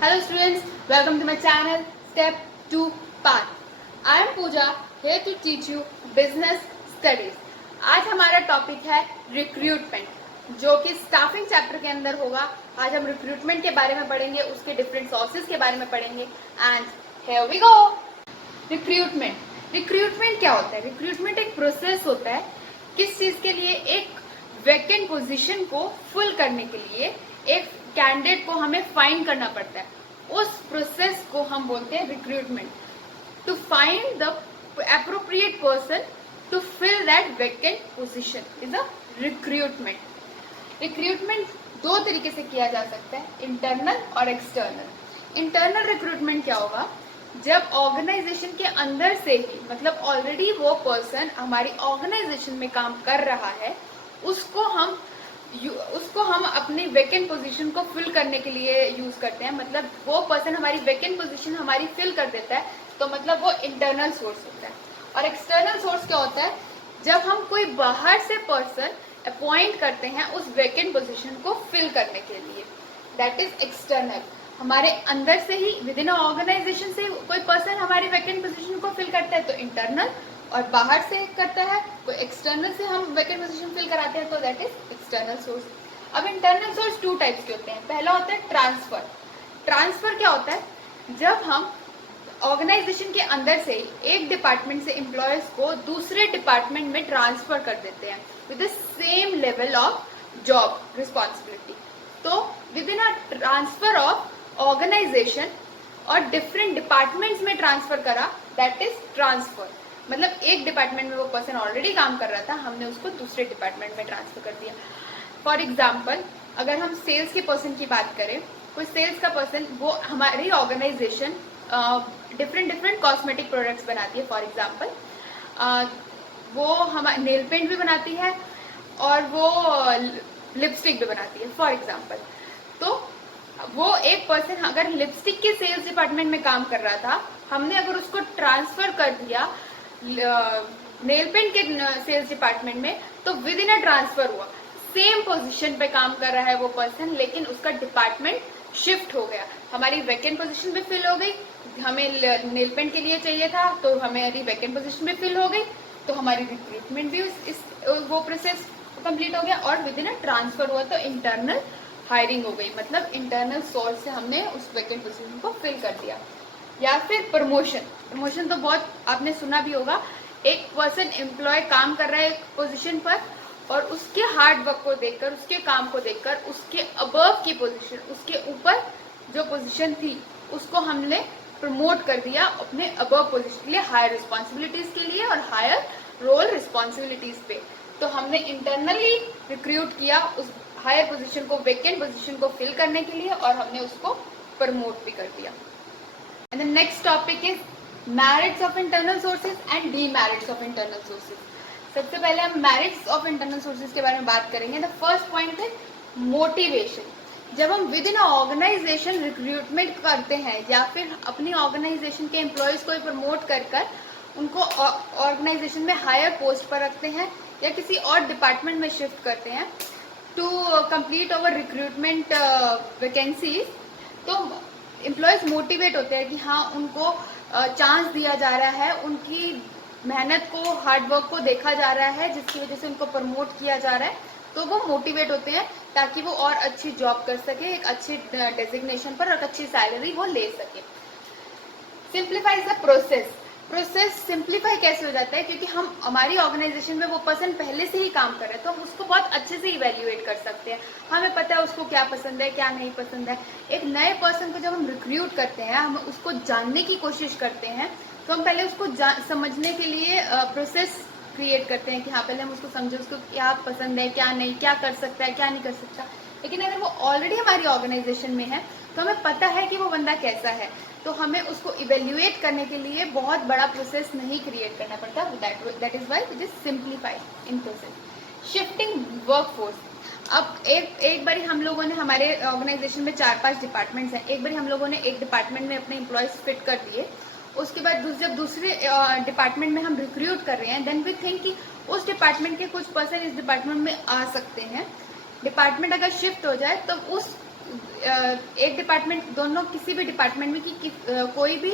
Hello students, welcome to my channel Step 2 Path. I am Pooja here to teach you business studies. आज हमारा topic है recruitment जो कि staffing chapter के अंदर होगा। आज हम रिक्रूटमेंट के बारे में पढ़ेंगे, उसके डिफरेंट सोर्सेज के बारे में पढ़ेंगे and here we go. Recruitment क्या होता है? रिक्रूटमेंट एक प्रोसेस होता है किस चीज के लिए? एक वैकेंट पोजीशन को फुल करने के लिए एक कैंडिडेट को हमें फाइंड करना पड़ता है। उस प्रोसेस को हम बोलते हैं recruitment. To find the appropriate person to fill that vacant position is a recruitment. Recruitment दो तरीके से किया जा सकता है, इंटरनल और एक्सटर्नल। इंटरनल रिक्रूटमेंट क्या होगा? जब ऑर्गेनाइजेशन के अंदर से ही, मतलब ऑलरेडी वो पर्सन हमारी ऑर्गेनाइजेशन में काम कर रहा है, उसको हम अपनी वैकेंट पोजीशन को फिल करने के लिए यूज करते हैं। मतलब वो पर्सन हमारी वैकेंट पोजीशन हमारी फिल कर देता है, तो मतलब वो इंटरनल सोर्स होता है। और एक्सटर्नल सोर्स क्या होता है? जब हम कोई बाहर से पर्सन अपॉइंट करते हैं उस वैकेंट पोजीशन को फिल करने के लिए, दैट इज एक्सटर्नल। हमारे अंदर से ही विद इन ऑर्गेनाइजेशन से कोई पर्सन हमारी वैकेंट पोजीशन को फिल करता है तो इंटरनल, और बाहर से करता है कोई एक्सटर्नल से हम वैकेंट पोजीशन फिल कराते हैं तो दैट इज एक्सटर्नल सोर्स। अब इंटरनल सोर्स टू टाइप्स के होते हैं। पहला होता है ट्रांसफर। ट्रांसफर क्या होता है? जब हम ऑर्गेनाइजेशन के अंदर से एक डिपार्टमेंट से एम्प्लॉयज को दूसरे डिपार्टमेंट में ट्रांसफर कर देते हैं with the same level of job responsibility. तो within a transfer of organisation और डिफरेंट डिपार्टमेंट्स में ट्रांसफर करा, दैट इज ट्रांसफर। मतलब एक डिपार्टमेंट में वो पर्सन ऑलरेडी काम कर रहा था, हमने उसको दूसरे डिपार्टमेंट में ट्रांसफर कर दिया। फॉर एग्जाम्पल, अगर हम सेल्स के पर्सन की बात करें, कोई सेल्स का पर्सन, वो हमारी ऑर्गेनाइजेशन डिफरेंट कॉस्मेटिक प्रोडक्ट्स बनाती है। फॉर एग्जाम्पल, वो हम नेल पेंट भी बनाती है और वो लिपस्टिक भी बनाती है फॉर एग्जाम्पल। तो वो एक पर्सन अगर लिपस्टिक के सेल्स डिपार्टमेंट में काम कर रहा था, हमने अगर उसको ट्रांसफर कर दिया नेल पेंट के सेल्स डिपार्टमेंट में, तो विद इन अ ट्रांसफर हुआ। सेम पोजीशन पे काम कर रहा है वो पर्सन, लेकिन उसका डिपार्टमेंट शिफ्ट हो गया। हमारी वैकेंट पोजीशन भी फिल हो गई, हमें नेल पेंट के लिए चाहिए था तो हमारी वैकेंट पोजीशन भी फिल हो गई, तो हमारी रिक्रूटमेंट भी वो प्रोसेस कंप्लीट हो गया और विद इन अ ट्रांसफर हुआ, तो इंटरनल हायरिंग हो गई। मतलब इंटरनल सोर्स से हमने उस वैकेंट पोजीशन को फिल कर दिया। या फिर प्रमोशन तो बहुत आपने सुना भी होगा। एक पर्सन एम्प्लॉय काम कर रहा है एक पोजीशन पर और उसके हार्ड वर्क को देखकर, उसके काम को देखकर, उसके अबव की पोजीशन, उसके ऊपर जो पोजीशन थी उसको हमने प्रमोट कर दिया अपने अबव पोजीशन के लिए, हायर रिस्पॉन्सिबिलिटीज के लिए और हायर रोल रिस्पॉन्सिबिलिटीज पे। तो हमने इंटरनली रिक्रूट किया उस हायर पोजीशन को, वैकेंट पोजीशन को फिल करने के लिए, और हमने उसको प्रमोट भी कर दिया। And the next topic is merits of internal sources and demerits of internal sources. सबसे पहले हम merits of internal sources के बारे में बात करेंगे। The first point है motivation। जब हम विद इन ऑर्गेनाइजेशन रिक्रूटमेंट करते हैं या फिर अपनी ऑर्गेनाइजेशन के एम्प्लॉयज को प्रमोट कर उनको ऑर्गेनाइजेशन में हायर पोस्ट पर रखते हैं या किसी और डिपार्टमेंट में शिफ्ट करते हैं to complete our recruitment vacancies, तो एम्प्लॉयज मोटिवेट होते हैं कि हाँ, उनको चांस दिया जा रहा है, उनकी मेहनत को, हार्डवर्क को देखा जा रहा है, जिसकी वजह से उनको प्रमोट किया जा रहा है। तो वो मोटिवेट होते हैं ताकि वो और अच्छी जॉब कर सके, एक अच्छी डेजिग्नेशन पर और अच्छी सैलरी वो ले सके। सिंप्लीफाइज द प्रोसेस सिंप्लीफाई कैसे हो जाता है? क्योंकि हम हमारी ऑर्गेनाइजेशन में वो पर्सन पहले से ही काम कर रहे हैं, तो हम उसको बहुत अच्छे से इवेल्युएट कर सकते हैं। हमें पता है उसको क्या पसंद है, क्या नहीं पसंद है। एक नए पर्सन को जब हम रिक्रूट करते हैं, हम उसको जानने की कोशिश करते हैं, तो हम पहले उसको समझने के लिए प्रोसेस क्रिएट करते हैं कि हाँ, पहले हम उसको समझे, उसको क्या पसंद है, क्या नहीं, क्या कर सकता है, क्या नहीं कर सकता। लेकिन अगर वो ऑलरेडी हमारी ऑर्गेनाइजेशन में है तो हमें पता है कि वो बंदा कैसा है, तो हमें उसको इवेल्युएट करने के लिए बहुत बड़ा प्रोसेस नहीं क्रिएट करना पड़ता। That is why it is simplified in process. Shifting workforce. अब एक बारी हम लोगों ने, हमारे ऑर्गेनाइजेशन में 4-5 डिपार्टमेंट्स हैं, एक बारी हम लोगों ने एक डिपार्टमेंट में अपने एम्प्लॉयज फिट कर दिए। उसके बाद जब दूसरे डिपार्टमेंट में हम रिक्रूट कर रहे हैं, देन वी थिंक कि उस डिपार्टमेंट के कुछ पर्सन इस डिपार्टमेंट में आ सकते हैं। डिपार्टमेंट अगर शिफ्ट हो जाए तो उस एक डिपार्टमेंट, दोनों किसी भी डिपार्टमेंट में कि कोई भी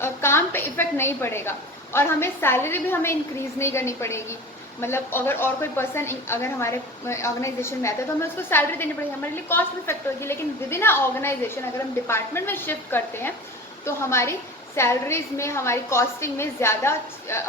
काम पे इफेक्ट नहीं पड़ेगा, और हमें सैलरी भी हमें इंक्रीज नहीं करनी पड़ेगी। मतलब अगर और कोई पर्सन अगर हमारे ऑर्गेनाइजेशन में आता है तो हमें उसको सैलरी देनी पड़ेगी, हमारे लिए कॉस्ट भी इफेक्ट होगी। लेकिन विद इन ऑर्गेनाइजेशन अगर हम डिपार्टमेंट में शिफ्ट करते हैं तो हमारी सैलरीज में, हमारी कॉस्टिंग में ज़्यादा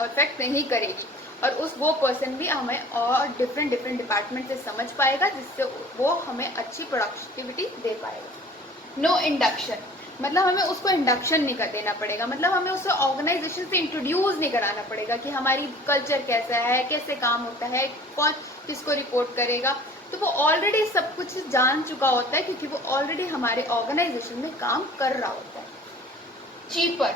इफेक्ट नहीं करेगी, और वो पर्सन भी हमें और डिफरेंट डिपार्टमेंट से समझ पाएगा, जिससे वो हमें अच्छी प्रोडक्टिविटी दे पाएगा। नो इंडक्शन, मतलब हमें उसको इंडक्शन नहीं कर देना पड़ेगा, मतलब हमें उसे ऑर्गेनाइजेशन से इंट्रोड्यूस नहीं कराना पड़ेगा कि हमारी कल्चर कैसा है, कैसे काम होता है, कौन किसको रिपोर्ट करेगा। तो वो ऑलरेडी सब कुछ जान चुका होता है, क्योंकि वो ऑलरेडी हमारे ऑर्गेनाइजेशन में काम कर रहा होता है। चीपर,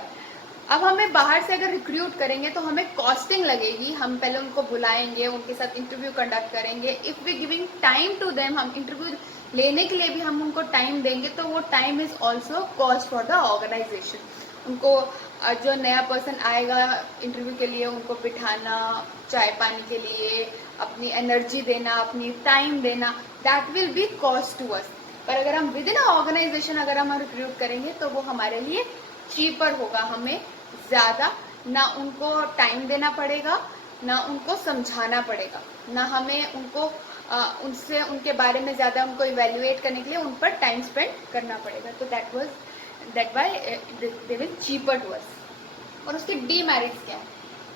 अब हमें बाहर से अगर रिक्रूट करेंगे तो हमें कॉस्टिंग लगेगी, हम पहले उनको बुलाएंगे, उनके साथ इंटरव्यू कंडक्ट करेंगे। If we giving time to them, हम इंटरव्यू लेने के लिए भी हम उनको टाइम देंगे, तो वो time is also cost for the organisation. उनको जो नया पर्सन आएगा इंटरव्यू के लिए, उनको बिठाना, चाय पानी के लिए अपनी एनर्जी देना, अपनी टाइम देना, that will be cost to us. पर अगर हम विद इन ऑर्गेनाइजेशन अगर हम रिक्रूट करेंगे तो वो हमारे लिए चीपर होगा, हमें ज़्यादा ना उनको टाइम देना पड़ेगा, ना उनको समझाना पड़ेगा, ना हमें उनको उनसे उनके बारे में ज़्यादा उनको इवेल्युएट करने के लिए उन पर टाइम स्पेंड करना पड़ेगा। तो that why they will cheaper to us. और उसके डीमेरिट्स क्या है?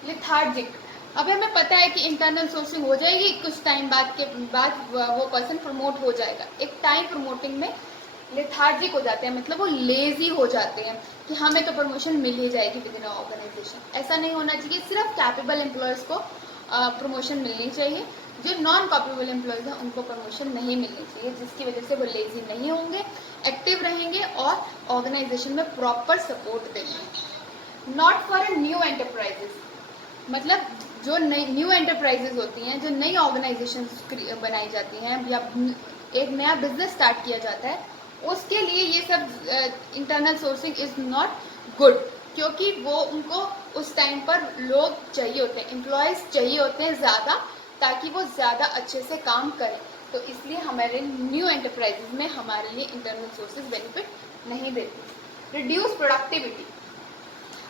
लेथार्जिक, अभी हमें पता है कि इंटरनल सोर्सिंग हो जाएगी, कुछ टाइम बाद वो पर्सन प्रमोट हो जाएगा। एक टाइम प्रमोटिंग में लेथार्जिक हो जाते हैं, मतलब वो लेजी हो जाते हैं कि हमें तो प्रमोशन मिल ही जाएगी विद इन ऑर्गेनाइजेशन। ऐसा नहीं होना चाहिए, सिर्फ कैपेबल एम्प्लॉयज़ को प्रमोशन मिलनी चाहिए। जो नॉन कैपेबल एम्प्लॉयज़ हैं उनको प्रमोशन नहीं मिलनी चाहिए, जिसकी वजह से वो लेजी नहीं होंगे, एक्टिव रहेंगे और ऑर्गेनाइजेशन में प्रॉपर सपोर्ट देंगे। Not for a new enterprises, मतलब जो नई न्यू एंटरप्राइजेस होती हैं, जो नई ऑर्गेनाइजेशन बनाई जाती हैं या एक नया बिजनेस स्टार्ट किया जाता है, उसके लिए ये सब internal sourcing is not good, क्योंकि वो उनको उस टाइम पर लोग चाहिए होते हैं, एम्प्लॉयज़ चाहिए होते हैं ज़्यादा, ताकि वो ज़्यादा अच्छे से काम करें। तो इसलिए हमारे न्यू एंटरप्राइजेज में हमारे लिए इंटरनल सोर्सेज बेनिफिट नहीं देते। रिड्यूस प्रोडक्टिविटी,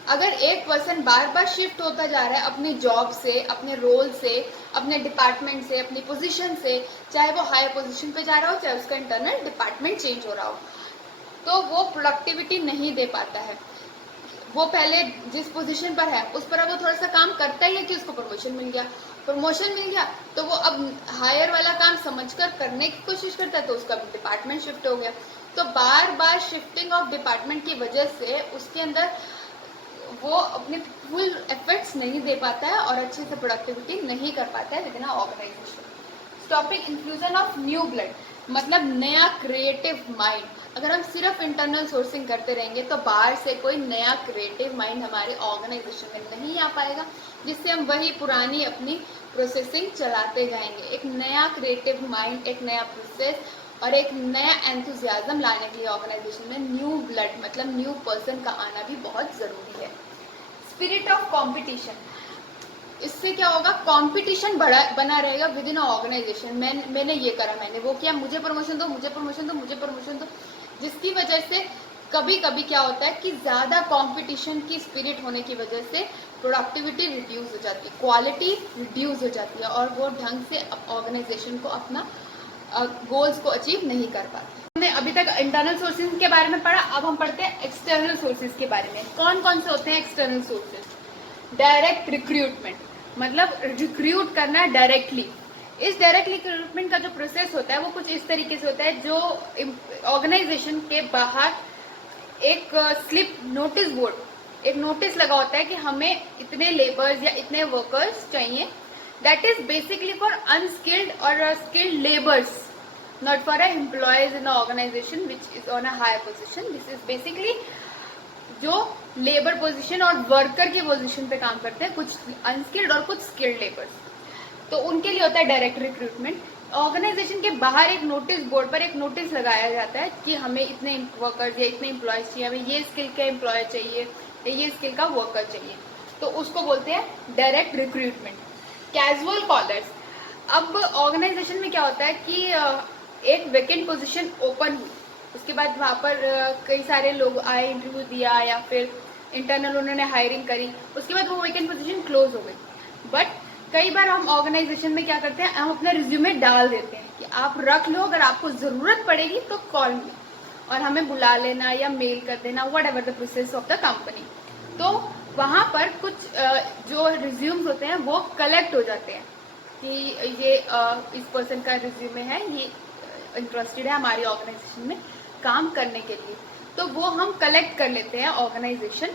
अगर एक पर्सन बार बार शिफ्ट होता जा रहा है अपनी जॉब से, अपने रोल से, अपने डिपार्टमेंट से, अपनी पोजीशन से, चाहे वो हायर पोजीशन पे जा रहा हो, चाहे उसका इंटरनल डिपार्टमेंट चेंज हो रहा हो, तो वो प्रोडक्टिविटी नहीं दे पाता है। वो पहले जिस पोजीशन पर है उस पर अब वो थोड़ा सा काम करता ही है कि उसको प्रमोशन मिल गया, तो वो अब हायर वाला काम समझकर करने की कोशिश करता है, तो उसका डिपार्टमेंट शिफ्ट हो गया। तो बार बार शिफ्टिंग ऑफ डिपार्टमेंट की वजह से उसके अंदर वो अपने फुल एफर्ट्स नहीं दे पाता है और अच्छे से प्रोडक्टिविटी नहीं कर पाता है within organisation. Stopping inclusion of new blood, मतलब नया क्रिएटिव माइंड। अगर हम सिर्फ इंटरनल सोर्सिंग करते रहेंगे तो बाहर से कोई नया क्रिएटिव माइंड हमारे ऑर्गेनाइजेशन में नहीं आ पाएगा, जिससे हम वही पुरानी अपनी प्रोसेसिंग चलाते जाएंगे। एक नया क्रिएटिव माइंड, एक नया प्रोसेस और एक नया एंथुजियाज्म लाने के लिए ऑर्गेनाइजेशन में न्यू ब्लड, मतलब न्यू पर्सन का आना भी बहुत ज़रूरी है। स्पिरिट ऑफ कंपटीशन, इससे क्या होगा, कंपटीशन बना रहेगा विद इन ऑर्गेनाइजेशन। मैंने ये करा, मैंने वो किया, मुझे प्रमोशन दो, मुझे प्रमोशन दो, मुझे प्रमोशन दो, जिसकी वजह से कभी कभी क्या होता है कि ज़्यादा कंपटीशन की स्पिरिट होने की वजह से प्रोडक्टिविटी रिड्यूस हो जाती है, क्वालिटी रिड्यूस हो जाती है और वो ढंग से ऑर्गेनाइजेशन को अपना गोल्स को अचीव नहीं कर पाते। हमने अभी तक इंटरनल सोर्सेज के बारे में पढ़ा, अब हम पढ़ते हैं एक्सटर्नल सोर्सेज के बारे में। कौन कौन से होते हैं एक्सटर्नल सोर्सेज? डायरेक्ट रिक्रूटमेंट, मतलब रिक्रूट करना डायरेक्टली। इस डायरेक्ट रिक्रूटमेंट का जो प्रोसेस होता है वो कुछ इस तरीके से होता है, जो ऑर्गेनाइजेशन के बाहर एक स्लिप नोटिस बोर्ड, एक नोटिस लगा होता है कि हमें इतने लेबर्स या इतने वर्कर्स चाहिए। That is basically for unskilled और skilled labours, not for a employees in the organization which is on a higher position. This is basically जो लेबर पोजीशन और वर्कर की पोजीशन पे काम करते हैं, कुछ अनस्किल्ड और कुछ स्किल्ड लेबर्स, तो उनके लिए होता है डायरेक्ट रिक्रूटमेंट। ऑर्गेनाइजेशन के बाहर एक नोटिस बोर्ड पर एक नोटिस लगाया जाता है कि हमें इतने वर्कर्स या इतने एम्प्लॉयज चाहिए, हमें ये स्किल का एम्प्लॉय चाहिए या ये स्किल का वर्कर चाहिए, तो उसको बोलते हैं डायरेक्ट रिक्रूटमेंट। कैजुअल कॉलर्स, अब ऑर्गेनाइजेशन में क्या होता है कि एक वैकेंट पोजीशन ओपन हुई, उसके बाद वहाँ पर कई सारे लोग आए, इंटरव्यू दिया या फिर इंटरनल उन्होंने हायरिंग करी, उसके बाद वो वैकेंट पोजीशन क्लोज हो गई। बट कई बार हम ऑर्गेनाइजेशन में क्या करते हैं, हम अपना रिज्यूमे डाल देते हैं कि आप रख लो, अगर आपको जरूरत पड़ेगी तो कॉल मी, और हमें बुला लेना या मेल कर देना, what ever the process of the company. तो वहाँ पर कुछ जो रिज्यूम्स होते हैं वो कलेक्ट हो जाते हैं कि ये इस पर्सन का रिज्यूमे है, ये इंटरेस्टेड है हमारी ऑर्गेनाइजेशन में काम करने के लिए, तो वो हम कलेक्ट कर लेते हैं ऑर्गेनाइजेशन।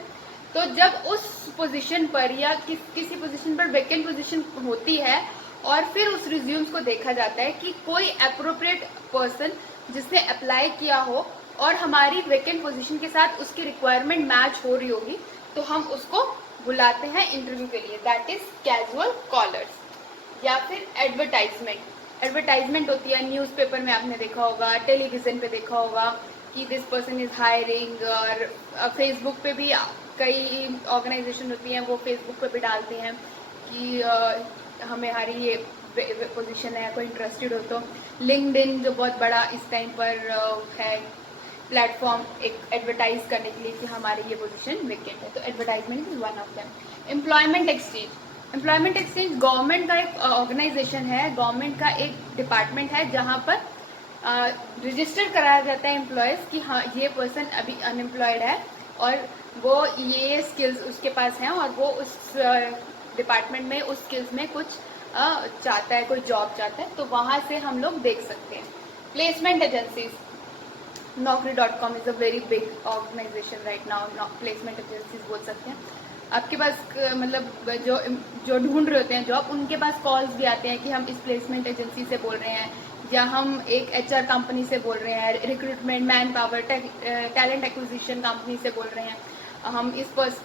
तो जब उस पोजीशन पर या किसी पोजीशन पर वैकेंट पोजीशन होती है और फिर उस रिज्यूम्स को देखा जाता है कि कोई अप्रोप्रिएट पर्सन जिसने अप्लाई किया हो और हमारी वैकेंट पोजीशन के साथ उसकी रिक्वायरमेंट मैच हो रही होगी, तो हम उसको बुलाते हैं इंटरव्यू के लिए, दैट इज कैजुअल कॉलर्स। या फिर एडवर्टाइजमेंट होती है न्यूज़पेपर में, आपने देखा होगा, टेलीविजन पे देखा होगा कि दिस पर्सन इज हायरिंग, और फेसबुक पे भी कई ऑर्गेनाइजेशन होती हैं वो फेसबुक पे भी डालते हैं कि हमें हमारी ये पोजीशन है, कोई इंटरेस्टेड हो तो। लिंक्डइन जो बहुत बड़ा इस टाइम पर है प्लेटफॉर्म एक एडवर्टाइज करने के लिए कि हमारी ये पोजीशन वेकेंट है, तो advertisement is one of them. Employment exchange government का एक ऑर्गेनाइजेशन है, गवर्नमेंट का एक डिपार्टमेंट है जहाँ पर रजिस्टर कराया जाता है एम्प्लॉयज कि हाँ ये पर्सन अभी अनएम्प्लॉयड है और वो ये स्किल्स उसके पास हैं और वो उस डिपार्टमेंट में उस स्किल्स में कुछ चाहता है, कोई जॉब चाहता है, तो वहाँ से हम लोग देख सकते हैं। Placement agencies, Naukri.com is a very big organisation right now. Placement agencies बोल सकते हैं। आपके पास मतलब जो ढूंढ रहे होते हैं जॉब, उनके पास कॉल्स भी आते हैं कि हम इस प्लेसमेंट एजेंसी से बोल रहे हैं या हम एक HR कंपनी से बोल रहे हैं, recruitment, man power, talent acquisition company से बोल रहे हैं, हम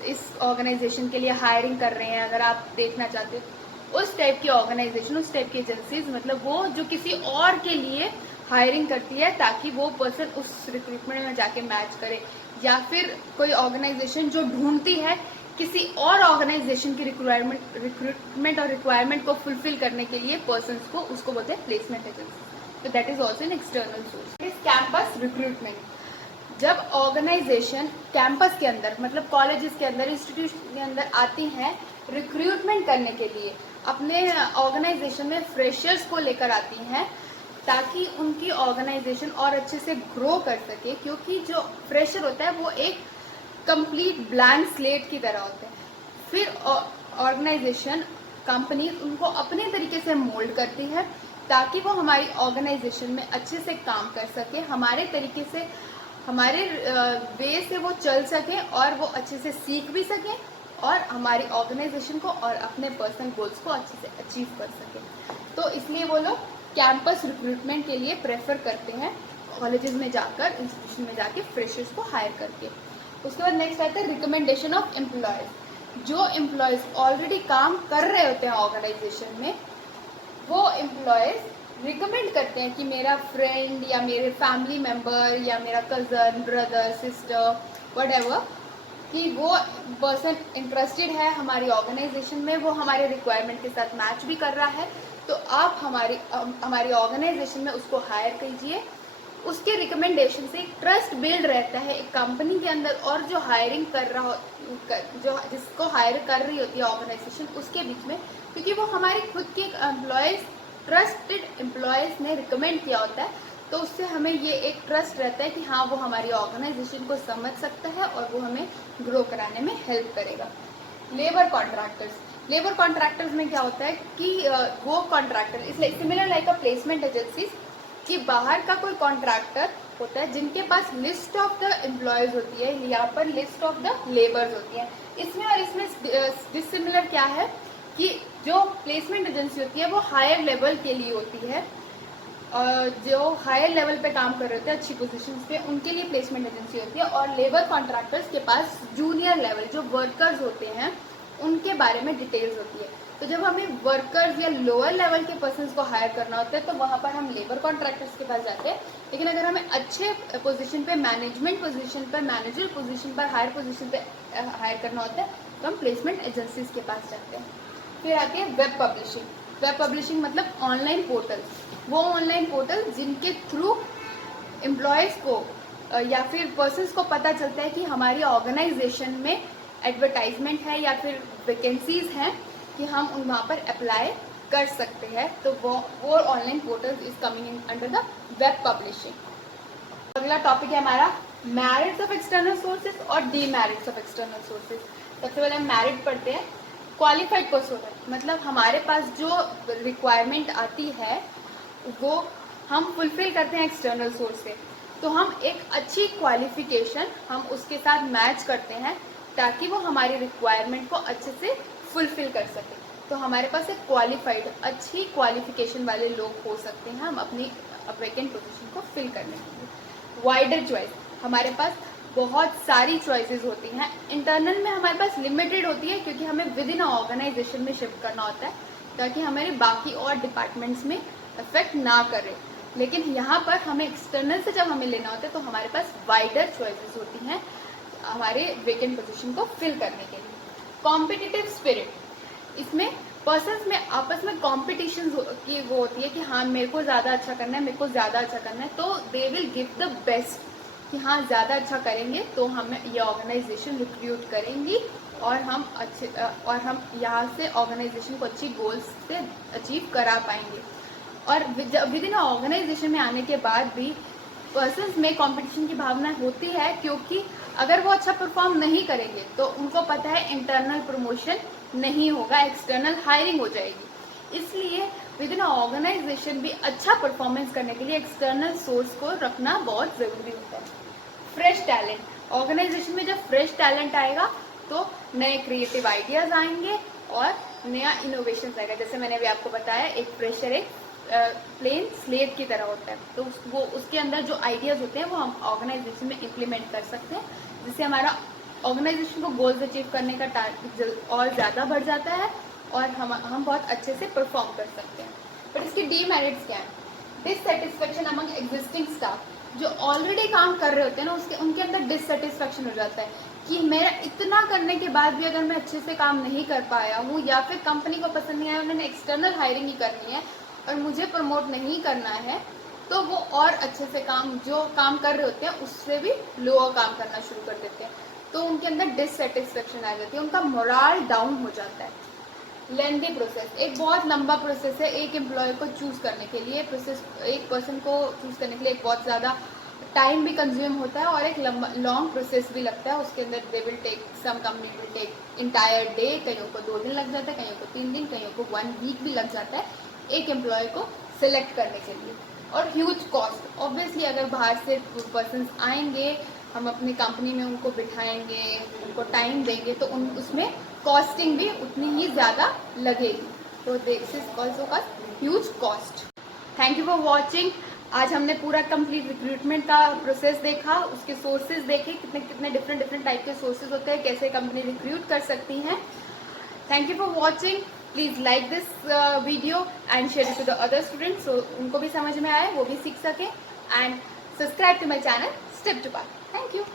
इस ऑर्गेनाइजेशन के लिए हायरिंग कर रहे हैं, अगर आप देखना चाहते हो। उस टाइप की ऑर्गेनाइजेशन, उस टाइप की एजेंसीज, मतलब वो जो किसी और के लिए हायरिंग करती है ताकि वो पर्सन उस रिक्रूटमेंट में जाके मैच करे, या फिर कोई ऑर्गेनाइजेशन जो ढूंढती है किसी और ऑर्गेनाइजेशन की रिक्रूटमेंट और रिक्वायरमेंट को फुलफिल करने के लिए पर्सन को, उसको बोलते हैं प्लेसमेंट एजेंसी। तो that is also an external source. Is campus recruitment. जब ऑर्गेनाइजेशन कैंपस के अंदर, मतलब कॉलेजेस के अंदर, इंस्टीट्यूशन के अंदर आती हैं रिक्रूटमेंट करने के लिए, अपने ऑर्गेनाइजेशन में फ्रेशर्स को लेकर आती हैं ताकि उनकी ऑर्गेनाइजेशन और अच्छे से ग्रो कर सके, क्योंकि जो फ्रेशर होता है वो एक कंप्लीट ब्लैंक स्लेट की तरह होते हैं। फिर ऑर्गेनाइजेशन, कंपनी उनको अपने तरीके से मोल्ड करती है ताकि वो हमारी ऑर्गेनाइजेशन में अच्छे से काम कर सके, हमारे तरीके से, हमारे वे से वो चल सके और वो अच्छे से सीख भी सके और हमारी ऑर्गेनाइजेशन को और अपने पर्सनल गोल्स को अच्छे से अचीव कर सके। तो इसलिए वो लोग कैंपस रिक्रूटमेंट के लिए प्रेफर करते हैं, कॉलेजेस में जाकर, इंस्टीट्यूशन में जाके फ्रेशर्स को हायर करके। उसके बाद नेक्स्ट आता है रिकमेंडेशन ऑफ एम्प्लॉयज। जो एम्प्लॉयज ऑलरेडी काम कर रहे होते हैं ऑर्गेनाइजेशन में, वो एम्प्लॉयज रिकमेंड करते हैं कि मेरा फ्रेंड या मेरे फैमिली मेम्बर या मेरा कजन, ब्रदर, सिस्टर, व्हाटएवर, कि वो पर्सन इंटरेस्टेड है हमारी ऑर्गेनाइजेशन में, वो हमारे रिक्वायरमेंट के साथ मैच भी कर रहा है, तो आप हमारी ऑर्गेनाइजेशन में उसको हायर कीजिए। उसके रिकमेंडेशन से एक ट्रस्ट बिल्ड रहता है एक कंपनी के अंदर और जो हायरिंग कर रहा हो, जो जिसको हायर कर रही होती है ऑर्गेनाइजेशन, उसके बीच में, क्योंकि वो हमारे खुद के एम्प्लॉयज, ट्रस्टेड एम्प्लॉयज ने रिकमेंड किया होता है, तो उससे हमें ये एक ट्रस्ट रहता है कि हाँ वो हमारी ऑर्गेनाइजेशन को समझ सकता है और वो हमें ग्रो कराने में हेल्प करेगा। लेबर कॉन्ट्रैक्टर्स में क्या होता है कि वो कॉन्ट्रैक्टर, इसलिए सिमिलर लाइक अ प्लेसमेंट एजेंसीज, कि बाहर का कोई कॉन्ट्रैक्टर होता है जिनके पास लिस्ट ऑफ द एम्प्लॉयज होती है, यहाँ पर लिस्ट ऑफ द लेबर्स होती है। इसमें और इसमें डिसिमिलर क्या है कि जो प्लेसमेंट एजेंसी होती है वो हायर लेवल के लिए होती है, जो हायर लेवल पे काम कर रहे होते हैं अच्छी पोजीशंस पे, उनके लिए प्लेसमेंट एजेंसी होती है। और लेबर कॉन्ट्रैक्टर्स के पास जूनियर लेवल जो वर्कर्स होते हैं उनके बारे में डिटेल्स होती है। तो जब हमें वर्कर्स या लोअर लेवल के पर्सन्स को हायर करना होता है तो वहाँ पर हम लेबर कॉन्ट्रैक्टर्स के पास जाते हैं, लेकिन अगर हमें अच्छे पोजीशन पे, मैनेजमेंट पोजीशन पर, मैनेजर पोजीशन पर, हायर पोजीशन पे हायर करना होता है तो हम प्लेसमेंट एजेंसीज के पास जाते हैं। फिर आती है वेब पब्लिशिंग मतलब ऑनलाइन पोर्टल, वो ऑनलाइन पोर्टल जिनके थ्रू एम्प्लॉयज़ को या फिर पर्सन्स को पता चलता है कि हमारी ऑर्गेनाइजेशन में एडवर्टाइजमेंट है या फिर वैकेंसीज हैं कि हम वहाँ पर अप्लाई कर सकते हैं, तो वो online portal is coming under the web publishing. अगला टॉपिक है हमारा मेरिट्स ऑफ एक्सटर्नल सोर्सेज और डीमेरिट्स ऑफ एक्सटर्नल सोर्सेज। सबसे पहले हम मेरिट पढ़ते हैं। क्वालिफाइड पर्सन, मतलब हमारे पास जो रिक्वायरमेंट आती है वो हम फुलफिल करते हैं एक्सटर्नल सोर्स से, तो हम एक अच्छी क्वालिफिकेशन हम उसके साथ मैच करते हैं ताकि वो हमारी रिक्वायरमेंट को अच्छे से फुलफिल कर सके। तो हमारे पास एक क्वालिफाइड अच्छी क्वालिफिकेशन वाले लोग हो सकते हैं हम अपनी वैकेंट पोजीशन को फिल करने के लिए। वाइडर चॉइस, हमारे पास बहुत सारी चॉइसेस होती हैं। इंटरनल में हमारे पास लिमिटेड होती है क्योंकि हमें विद इन ऑर्गेनाइजेशन में शिफ्ट करना होता है ताकि हमारे बाकी और डिपार्टमेंट्स में इफेक्ट ना करे। लेकिन यहाँ पर हमें एक्सटर्नल से जब हमें लेना होता है तो हमारे पास वाइडर चॉइसेस होती हैं हमारे वेकेंट पोजीशन को फिल करने के लिए। कॉम्पिटिटिव स्पिरिट, इसमें पर्सन्स में आपस में कॉम्पिटिशन की वो होती है कि हाँ मेरे को ज़्यादा अच्छा करना है, मेरे को ज़्यादा अच्छा करना है, तो they will give the best कि हाँ ज़्यादा अच्छा करेंगे तो हमें ये ऑर्गेनाइजेशन रिक्रूट करेंगी और हम यहाँ से ऑर्गेनाइजेशन को अच्छी गोल्स से अचीव करा पाएंगे। और विद इन ऑर्गेनाइजेशन में आने के बाद भी पर्सन्स में कंपटीशन की भावना होती है क्योंकि अगर वो अच्छा परफॉर्म नहीं करेंगे तो उनको पता है इंटरनल प्रमोशन नहीं होगा, एक्सटर्नल हायरिंग हो जाएगी। इसलिए विद इन ऑर्गेनाइजेशन भी अच्छा परफॉर्मेंस करने के लिए एक्सटर्नल सोर्स को रखना बहुत ज़रूरी होता है। फ्रेश टैलेंट, ऑर्गेनाइजेशन में जब फ्रेश टैलेंट आएगा तो नए क्रिएटिव आइडियाज आएंगे और नया इनोवेशन आएगा। जैसे मैंने अभी आपको बताया, एक फ्रेशर एक प्लेन स्लेट की तरह होता है, तो वो उसके अंदर जो आइडियाज होते हैं वो हम ऑर्गेनाइजेशन में इम्प्लीमेंट कर सकते हैं, जिससे हमारा ऑर्गेनाइजेशन को गोल्स अचीव करने का टारगेट और ज़्यादा बढ़ जाता है और हम बहुत अच्छे से परफॉर्म कर सकते हैं। बट इसके डीमेरिट्स क्या है? डिससेटिस्फेक्शन अमंग एग्जिस्टिंग स्टाफ, जो ऑलरेडी काम कर रहे होते हैं ना उनके अंदर डिससेटिस्फेक्शन हो जाता है कि मेरा इतना करने के बाद भी अगर मैं अच्छे से काम नहीं कर पाया हूँ या फिर कंपनी को पसंद नहीं आया, उन्होंने एक्सटर्नल हायरिंग ही करनी है और मुझे प्रमोट नहीं करना है, तो वो और अच्छे से जो काम कर रहे होते हैं उससे भी लोअर काम करना शुरू कर देते हैं, तो उनके अंदर डिससेटिस्फेक्शन आ जाती है, उनका मोरल डाउन हो जाता है। लेंथी प्रोसेस, एक बहुत लंबा प्रोसेस है एक एम्प्लॉय को चूज करने के लिए। एक पर्सन को चूज करने के लिए एक बहुत ज़्यादा टाइम भी कंज्यूम होता है और एक लॉन्ग प्रोसेस भी लगता है। उसके अंदर they will take, some company will take entire day, कईयों को 2 दिन लग जाता है, कईयों को 3 दिन, कईयों को 1 वीक भी लग जाता है एक एम्प्लॉय को सिलेक्ट करने के लिए। और ह्यूज कॉस्ट, ऑब्वियसली अगर बाहर से पर्सन्स आएंगे, हम अपनी कंपनी में उनको बिठाएंगे, उनको टाइम देंगे, तो उसमें कॉस्टिंग भी उतनी ही ज़्यादा लगेगी, तो दिस इज ऑल्सो का huge cost. Thank you for watching. आज हमने पूरा कंप्लीट रिक्रूटमेंट का प्रोसेस देखा, उसके सोर्सेज देखे, कितने कितने डिफरेंट टाइप के सोर्सेज होते हैं, कैसे कंपनी रिक्रूट कर सकती हैं। Thank you for watching. Please like this video and share it to the other students, so उनको भी समझ में आए, वो भी सीख सकें। And subscribe to my channel step to part. Thank you.